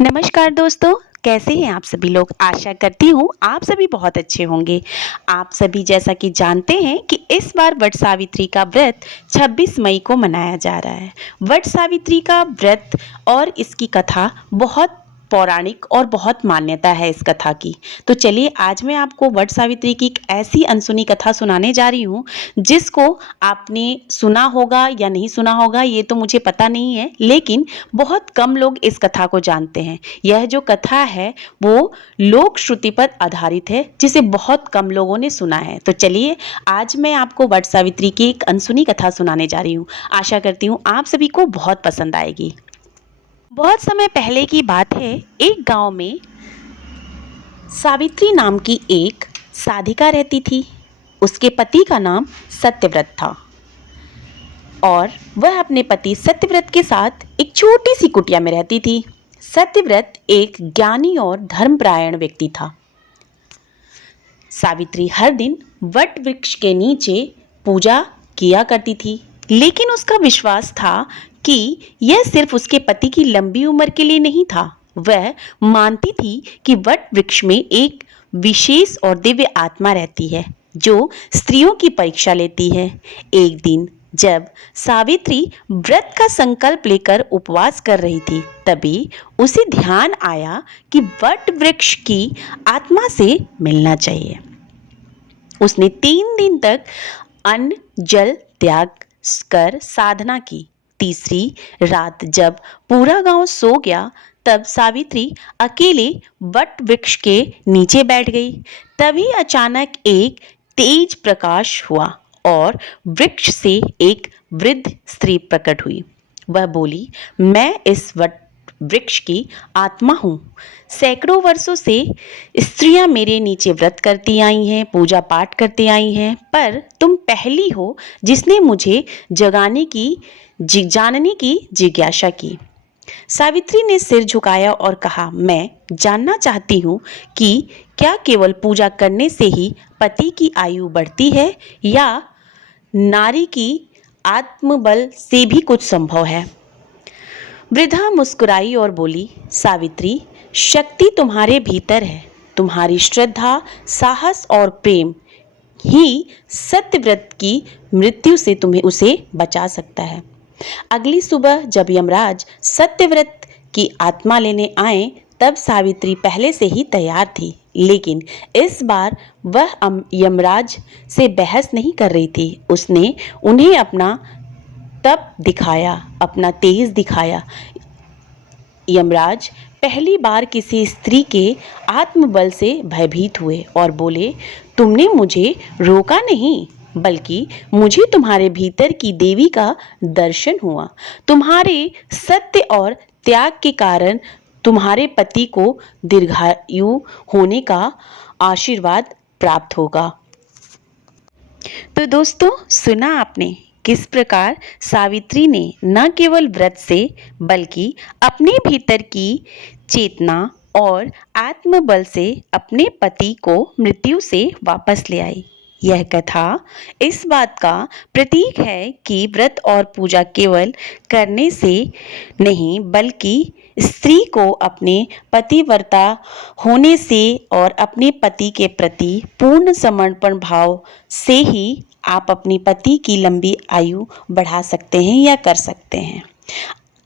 नमस्कार दोस्तों, कैसे हैं आप सभी लोग। आशा करती हूँ आप सभी बहुत अच्छे होंगे। आप सभी जैसा कि जानते हैं कि इस बार वट सावित्री का व्रत 26 मई को मनाया जा रहा है। वट सावित्री का व्रत और इसकी कथा बहुत पौराणिक और बहुत मान्यता है इस कथा की। तो चलिए आज मैं आपको वट सावित्री की एक ऐसी अनसुनी कथा सुनाने जा रही हूँ जिसको आपने सुना होगा या नहीं सुना होगा ये तो मुझे पता नहीं है, लेकिन बहुत कम लोग इस कथा को जानते हैं। यह जो कथा है वो लोक श्रुति पर आधारित है जिसे बहुत कम लोगों ने सुना है। तो चलिए आज मैं आपको वट सावित्री की एक अनसुनी कथा सुनाने जा रही हूँ। आशा करती हूँ आप सभी को बहुत पसंद आएगी। बहुत समय पहले की बात है, एक गांव में सावित्री नाम की एक साधिका रहती थी। उसके पति का नाम सत्यव्रत था और वह अपने पति सत्यव्रत के साथ एक छोटी सी कुटिया में रहती थी। सत्यव्रत एक ज्ञानी और धर्मपरायण व्यक्ति था। सावित्री हर दिन वट वृक्ष के नीचे पूजा किया करती थी, लेकिन उसका विश्वास था कि यह सिर्फ उसके पति की लंबी उम्र के लिए नहीं था। वह मानती थी कि वट वृक्ष में एक विशेष और दिव्य आत्मा रहती है जो स्त्रियों की परीक्षा लेती है। एक दिन जब सावित्री व्रत का संकल्प लेकर उपवास कर रही थी, तभी उसे ध्यान आया कि वट वृक्ष की आत्मा से मिलना चाहिए। उसने 3 दिन तक अन्न जल त्याग कर साधना की। तीसरी रात जब पूरा गांव सो गया, तब सावित्री अकेले वट वृक्ष के नीचे बैठ गई। तभी अचानक एक तेज प्रकाश हुआ और वृक्ष से एक वृद्ध स्त्री प्रकट हुई। वह बोली, मैं इस वट वृक्ष की आत्मा हूँ। सैकड़ों वर्षों से स्त्रियां मेरे नीचे व्रत करती आई हैं, पूजा पाठ करती आई हैं, पर तुम पहली हो जिसने मुझे जानने की जिज्ञासा की। सावित्री ने सिर झुकाया और कहा, मैं जानना चाहती हूँ कि क्या केवल पूजा करने से ही पति की आयु बढ़ती है या नारी की आत्मबल से भी कुछ संभव है। वृद्धा मुस्कुराई और बोली, सावित्री, शक्ति तुम्हारे भीतर है। तुम्हारी श्रद्धा, साहस और प्रेम ही सत्यव्रत की मृत्यु से तुम्हें उसे बचा सकता है। अगली सुबह जब यमराज सत्यव्रत की आत्मा लेने आए, तब सावित्री पहले से ही तैयार थी, लेकिन इस बार वह यमराज से बहस नहीं कर रही थी। उसने उन्हें अपना तप दिखाया, अपना तेज दिखाया। यमराज पहली बार किसी स्त्री के आत्मबल से भयभीत हुए और बोले, तुमने मुझे रोका नहीं, बल्कि मुझे तुम्हारे भीतर की देवी का दर्शन हुआ। तुम्हारे सत्य और त्याग के कारण तुम्हारे पति को दीर्घायु होने का आशीर्वाद प्राप्त होगा। तो दोस्तों, सुना आपने किस प्रकार सावित्री ने न केवल व्रत से बल्कि अपने भीतर की चेतना और आत्मबल से अपने पति को मृत्यु से वापस ले आई। यह कथा इस बात का प्रतीक है कि व्रत और पूजा केवल करने से नहीं, बल्कि स्त्री को अपने पतिव्रता होने से और अपने पति के प्रति पूर्ण समर्पण भाव से ही आप अपनी पति की लंबी आयु बढ़ा सकते हैं या कर सकते हैं।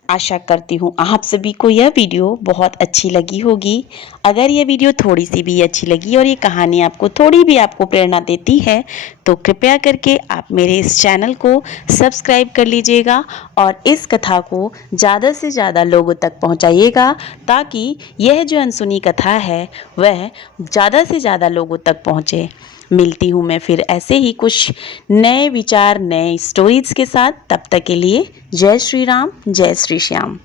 आशा करती हूँ आप सभी को यह वीडियो बहुत अच्छी लगी होगी। अगर यह वीडियो थोड़ी सी भी अच्छी लगी और ये कहानी आपको थोड़ी भी आपको प्रेरणा देती है, तो कृपया करके आप मेरे इस चैनल को सब्सक्राइब कर लीजिएगा और इस कथा को ज़्यादा से ज़्यादा लोगों तक पहुँचाइएगा, ताकि यह जो अनसुनी कथा है वह ज़्यादा से ज़्यादा लोगों तक पहुँचे। मिलती हूँ मैं फिर ऐसे ही कुछ नए विचार, नए स्टोरीज के साथ। तब तक के लिए जय श्री राम, जय श्री श्याम।